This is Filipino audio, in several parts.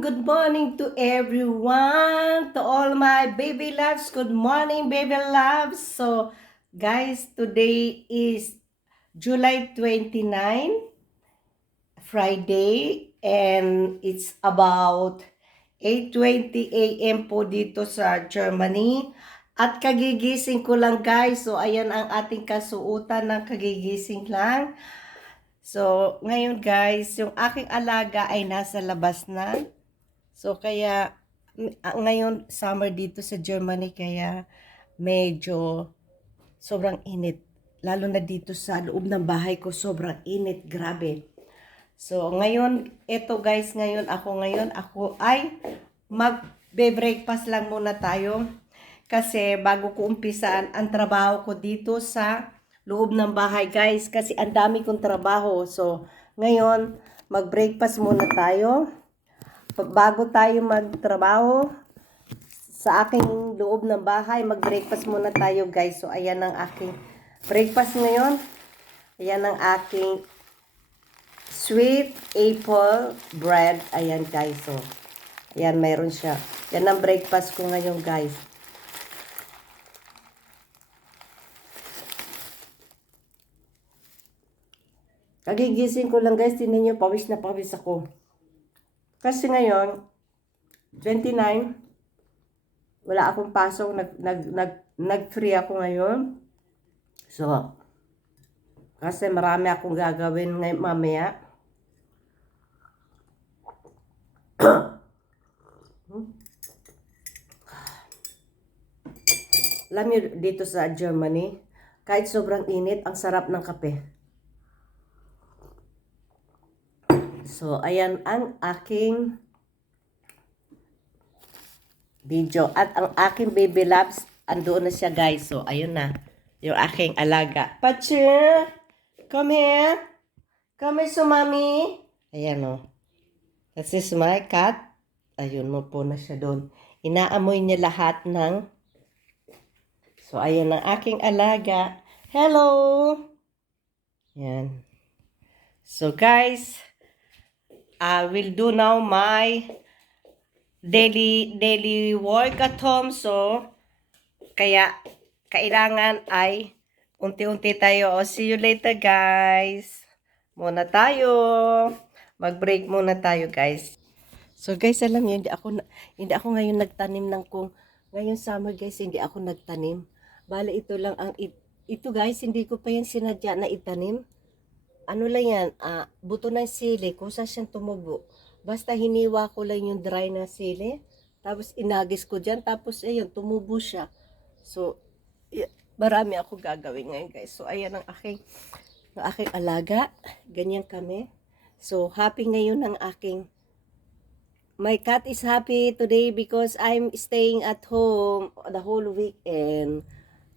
good morning to everyone, to all my baby loves. Good morning, baby loves. So, guys, today is July 29, Friday, and it's about 8:20 a.m. po dito sa Germany. At kagigising ko lang, guys. So, ayan ang ating kasuotan ng kagigising lang. So, ngayon guys, yung aking alaga ay nasa labas na. So, kaya, ngayon, summer dito sa Germany, kaya medyo sobrang init. Lalo na dito sa loob ng bahay ko, sobrang init, grabe. So, ngayon, eto guys, ako ay magbe-breakfast lang muna tayo. Kasi bago ko umpisaan ang trabaho ko dito sa loob ng bahay guys. Kasi ang dami kong trabaho. So, ngayon, mag-breakfast muna tayo. Bago tayo magtrabaho sa aking loob ng bahay, mag-breakfast muna tayo guys. So, ayan ang aking breakfast ngayon. Ayan ang aking sweet apple bread. Ayan guys. So, ayan, mayroon siya. Yan ang breakfast ko ngayon guys. Kagigising ko lang guys. Tingnan niyo, pawis na pawis ako. Kasi ngayon, 29, wala akong pasok, nag-free ako ngayon. So, kasi marami akong gagawin ngayon mamaya. Alam niyo, dito sa Germany, kahit sobrang init, ang sarap ng kape. So, ayan ang aking video. At ang aking baby loves, andoon na siya guys. So, ayun na. Yung aking alaga. Pachu! Come here! Come here, so mommy! Ayan o. This is my cat. Ayun mo po na siya doon. Inaamoy niya lahat ng... So, ayan ang aking alaga. Hello! Ayan. So, guys, I will do now my daily work at home. So, kaya kailangan ay unti-unti tayo. See you later, guys. Muna tayo. Mag-break muna tayo, guys. So, guys, alam niyo, hindi ako ngayon nagtanim ng kung ngayon summer, guys, hindi ako nagtanim. Bale, ito lang ang ito, guys, hindi ko pa yan sinadya na itanim. Ano lang yan, buto ng sili, kusa siyang tumubo. Basta hiniwa ko lang yung dry na sili, tapos inagis ko dyan, tapos ayun, tumubo siya. So, marami ako gagawin ngayon guys. So, ayan ang aking alaga, ganyan kami. So, happy ngayon ang my cat is happy today because I'm staying at home the whole weekend.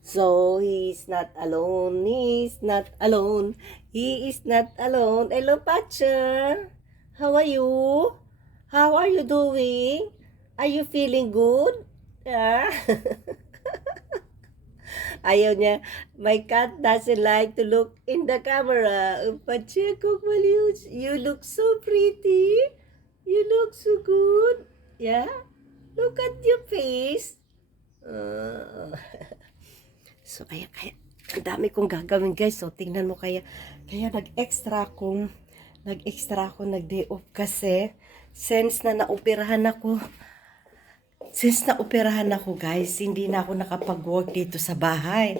So, he's not alone. He's not alone. He is not alone. Hello, Pacha. How are you? How are you doing? Are you feeling good? Yeah. Ayaw niya. My cat doesn't like to look in the camera. Pacha, you look so pretty. You look so good. Yeah? Look at your face. So, kaya, ang dami kong gagawin guys. So, tingnan mo kaya nag-extra akong nag-day off kasi since naoperahan ako guys, hindi na ako nakapag-work dito sa bahay.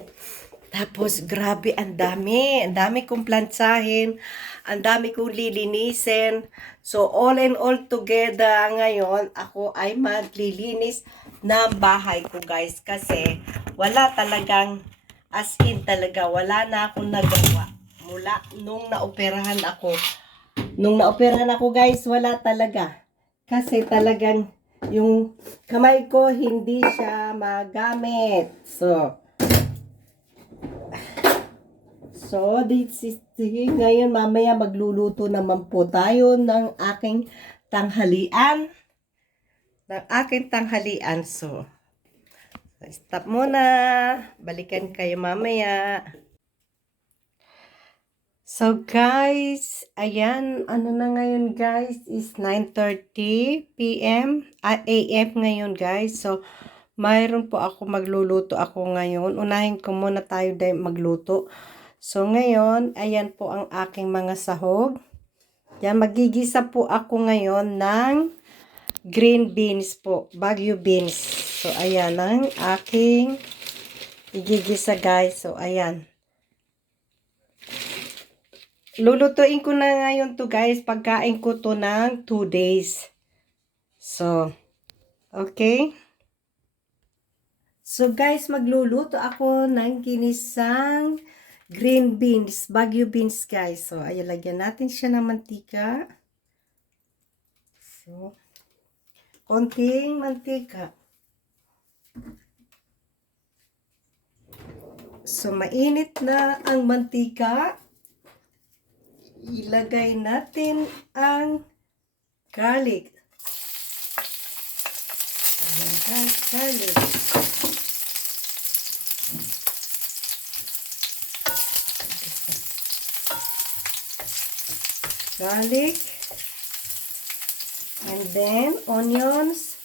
Tapos, grabe, ang dami kong plantsahin, ang dami kong lilinisin. So, all in all together, ngayon, ako ay maglilinis ng bahay ko guys. Kasi, wala talagang, as in talaga, wala na akong nagawa. Mula nung naoperahan ako. Nung naoperahan ako guys, wala talaga. Kasi talagang, yung kamay ko, hindi siya magamit. So, ngayon mamaya magluluto naman po tayo ng aking tanghalian. So, stop muna. Balikan kayo mamaya. So guys, ayan, ano na ngayon guys, is 9:30 PM, AM ngayon guys. So, mayroon po ako magluluto ako ngayon. Unahin ko muna tayo dahil magluto. So, ngayon, ayan po ang aking mga sahog. Yan, magigisa po ako ngayon ng green beans po, Baguio beans. So, ayan ang aking igigisa guys. So, ayan. Lulutuin ko na ngayon to guys. Pagkain ko to ng 2 days. So, okay. So guys, magluluto ako ng ginisang green beans, Baguio beans guys. So, ayan, lagyan natin siya ng mantika. So, konting mantika. So, mainit na ang mantika. Ilagay natin ang garlic. Ayan guys, garlic. Garlic. And then, onions.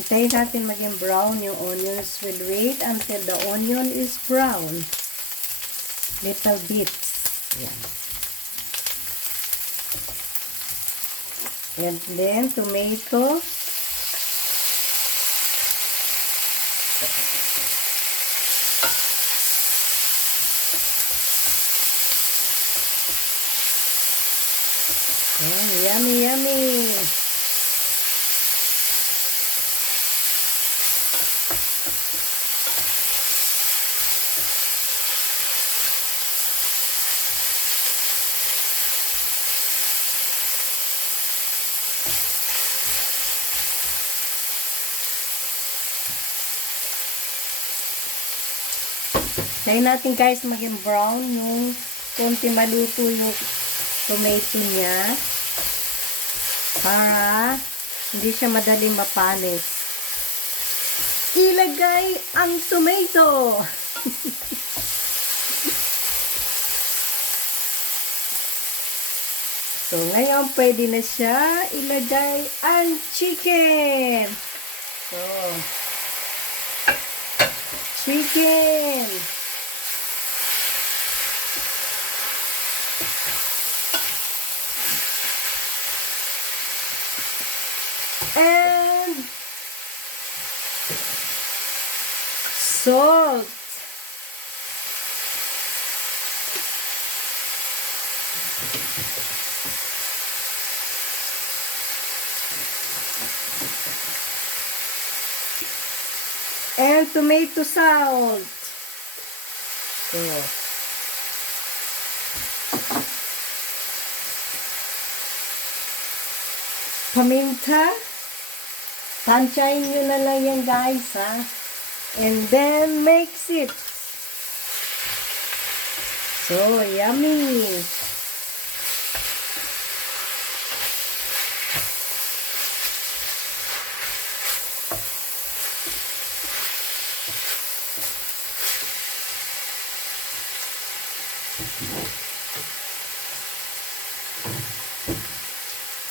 Hintayin natin maging brown yung onions. We'll wait until the onion is brown. Little bit. Yan. And then, tomato. Oh, yummy, yummy. Tayo natin guys maging brown yung konti maluto yung tomato niya para hindi siya madaling mapanis. Ilagay ang tomato. So ngayon pwede na siya ilagay ang chicken. So chicken. And salt. And tomato salt. So, paminta. Tansyahin nyo na lang yan guys ha. And then mix it. So yummy.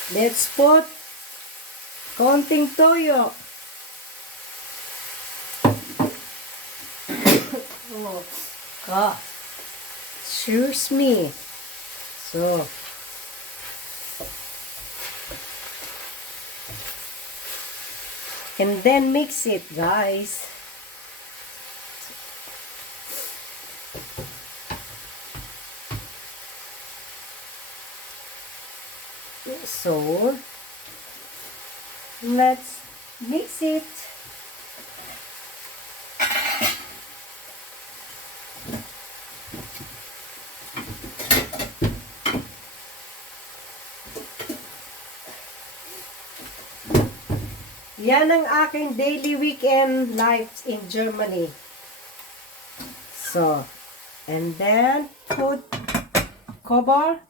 Let's put konting toyo. Oh, God. Excuse me. So, and then mix it, guys. So, let's mix it. Yan ang aking daily weekend life in Germany. So, and then put cover.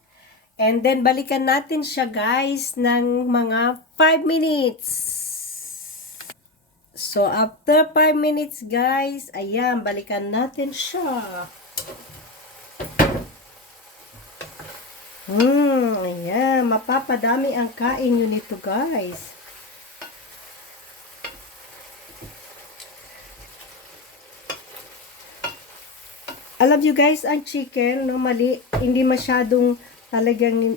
And then balikan natin siya guys ng mga 5 minutes. So, after 5 minutes guys, ayan, balikan natin siya. Ayan, mapapadami ang kain nyo nito guys. Alam nyo guys, ang chicken, normally, hindi masyadong talagang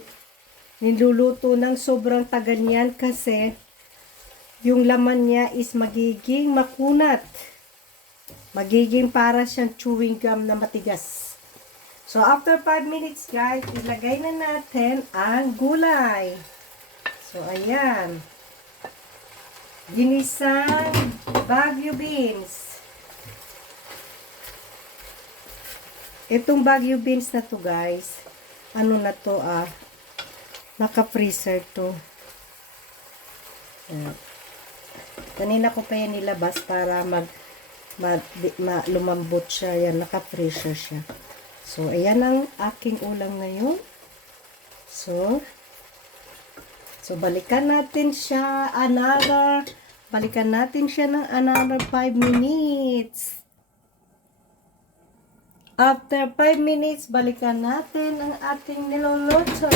niluluto ng sobrang tagal niyan kasi yung laman niya is magiging makunat. Magiging para siyang chewing gum na matigas. So, after 5 minutes guys, ilagay na natin ang gulay. So, ayan. Ginisang Baguio beans. Itong Baguio beans na to guys, ano na to naka-freezer to. Kanina ko pa yan nilabas para lumambot siya. Yan, naka-freezer siya. So, ayan ang aking ulam ngayon. So, balikan natin siya balikan natin siya ng another 5 minutes. After 5 minutes, balikan natin ang ating niluluto.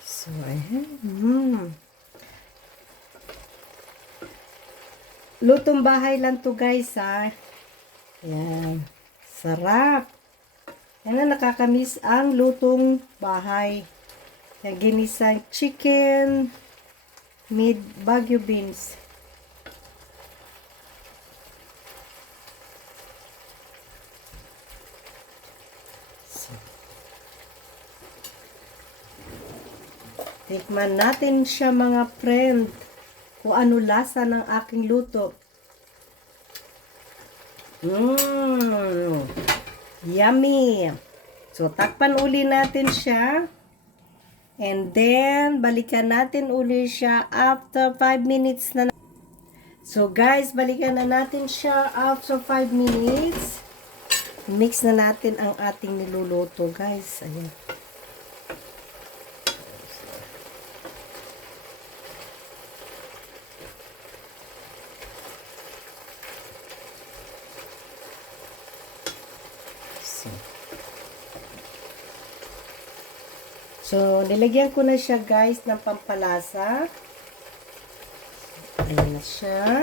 So, ayan. Lutong bahay lang to guys, Ayan. Sarap. Yan na, nakakamiss ang lutong bahay. Yan, ginisang chicken with Baguio beans. Tikman natin siya mga friend, kung ano lasa ng aking luto. Yummy! So, takpan uli natin siya. And then, balikan natin uli siya after 5 minutes na. So, guys, balikan na natin siya after 5 minutes. Mix na natin ang ating niluluto, guys. Ayan. So, nilagyan ko na siya guys ng pampalasa. Ayan na siya.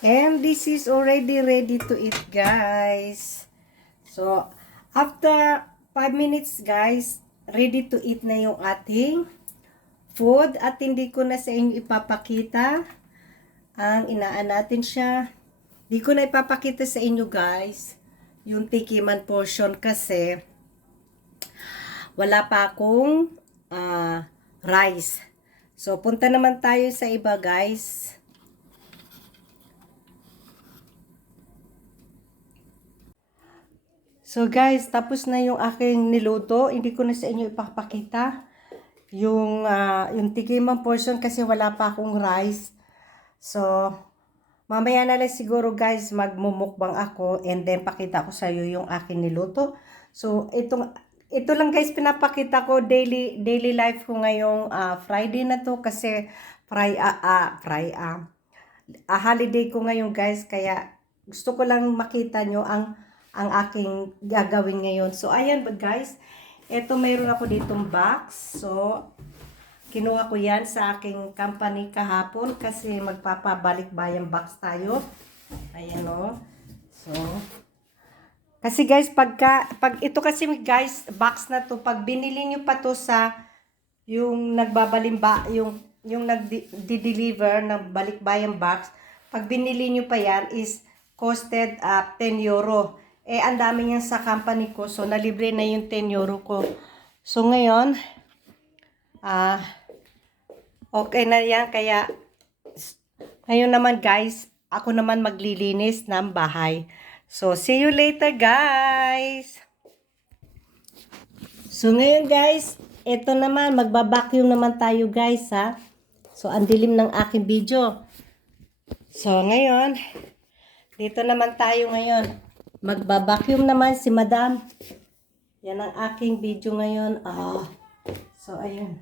And this is already ready to eat guys. So, after 5 minutes guys, ready to eat na yung ating food. At hindi ko na sa inyo ipapakita ang inaan natin siya. Hindi ko na ipapakita sa inyo guys yung tikiman portion kasi wala pa akong rice. So, punta naman tayo sa iba, guys. So, guys, tapos na yung aking niluto. Hindi ko na sa inyo ipapakita yung tikimang portion kasi wala pa akong rice. So, mamaya na lang siguro, guys, magmumukbang ako and then pakita ko sa iyo yung aking niluto. So, ito lang guys pinapakita ko daily life ko ngayong Friday na to kasi holiday ko ngayon guys, kaya gusto ko lang makita nyo ang aking gagawin ngayon. So ayan guys, ito mayroon ako ditong box. So kinuha ko yan sa aking company kahapon kasi magpapabalik bayang box tayo. Ayan o. So kasi guys, pag ito kasi guys, box na to, pag binili nyo pa to sa yung nagbabalimba, yung nagdi-deliver ng balikbayang box, pag binili nyo pa yan is costed 10 euro. Eh, ang dami niyan sa company ko, so nalibre na yung 10 euro ko. So ngayon, okay na yan, kaya ngayon naman guys, ako naman maglilinis ng bahay. So, see you later, guys! So, ngayon, guys, ito naman, magbabacuum naman tayo, guys, ha? So, ang dilim ng aking video. So, ngayon, dito naman tayo ngayon. Magbabacuum naman si Madam. Yan ang aking video ngayon. So, ayun.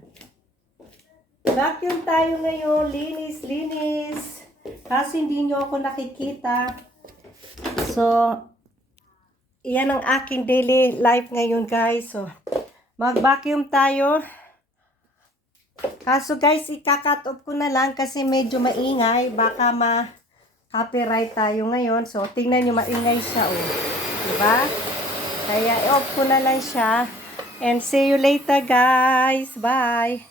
Vacuum tayo ngayon. Linis, linis. Kasi hindi nyo ako nakikita. So, yan ang aking daily life ngayon, guys. So, mag-vacuum tayo. Kaso guys, ika-cut off ko na lang kasi medyo maingay. Baka ma-copyright tayo ngayon. So, tingnan nyo, maingay siya, oh. Diba? Kaya, i-off ko na lang siya. And see you later, guys. Bye!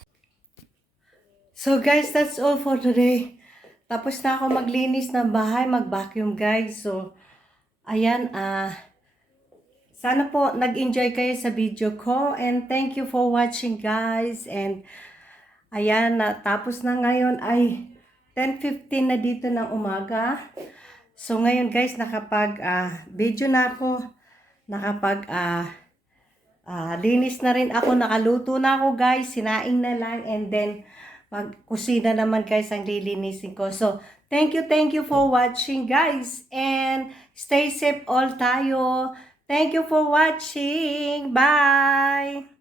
So, guys, that's all for today. Tapos na ako maglinis ng bahay, mag-vacuum, guys. So, ayan, sana po nag-enjoy kayo sa video ko. And thank you for watching, guys. And ayan, tapos na ngayon ay 10:15 na dito ng umaga. So ngayon guys, video na ako. Linis na rin ako. Nakaluto na ako guys. Sinaing na lang. And then, magkusina naman guys ang lilinisin ko. So, thank you for watching guys. And stay safe all tayo. Thank you for watching. Bye!